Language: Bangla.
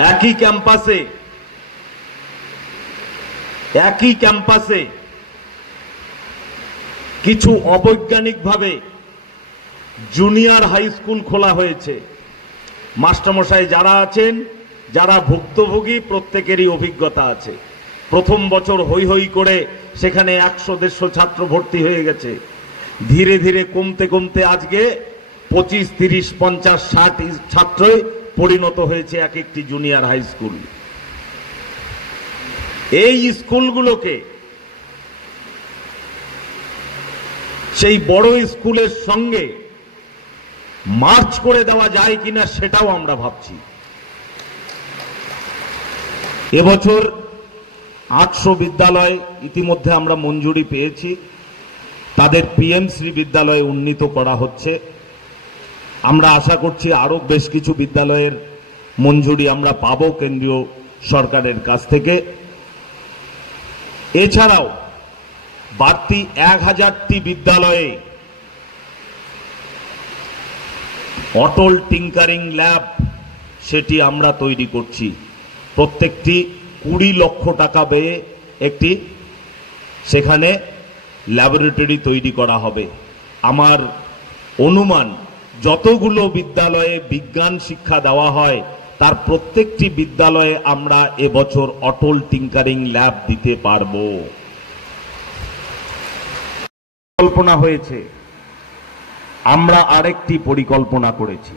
একই ক্যাম্পাসে কিছু অবৈজ্ঞানিকভাবে জুনিয়র হাই স্কুল খোলা হয়েছে। মাস্টারমশাই যারা আছেন, যারা ভুক্তভোগী, প্রত্যেকেরই অভিজ্ঞতা আছে। প্রথম বছর হই হই করে সেখানে 100-150 ছাত্র ভর্তি হয়ে গেছে। ধীরে ধীরে কমতে কমতে আজকে 25, 30, 50, 60 ছাত্রই পরিণত হয়েছে এক একটি জুনিয়র হাই স্কুল। এই স্কুলগুলোকে সেই বড় স্কুলের সঙ্গে মার্চ করে দেওয়া যায় কিনা সেটাও আমরা ভাবছি। এবছর 800 বিদ্যালয় ইতিমধ্যে আমরা মঞ্জুরি পেয়েছি, তাদের পিএমশ্রী বিদ্যালয়ে উন্নীত করা হচ্ছে। আমরা আশা করছি আরো বেশ কিছু বিদ্যালয়ের মঞ্জুরি আমরা পাবো কেন্দ্রীয় সরকারের কাছ থেকে। এছাড়াও বাড়তি 1000টি বিদ্যালয়ে অটল টিঙ্কারিং ল্যাব সেটি আমরা তৈরি করছি। প্রত্যেকটি 20 লক্ষ টাকা ব্যয়ে একটি সেখানে ল্যাবরেটরি তৈরি করা হবে। আমার অনুমান যতগুলো বিদ্যালয়ে বিজ্ঞান শিক্ষা দেওয়া হয় তার প্রত্যেকটি বিদ্যালয়ে আমরা এবছর অটল টিঙ্কারিং ল্যাব দিতে পারব। পরিকল্পনা হয়েছে, আমরা আরেকটি পরিকল্পনা করেছি।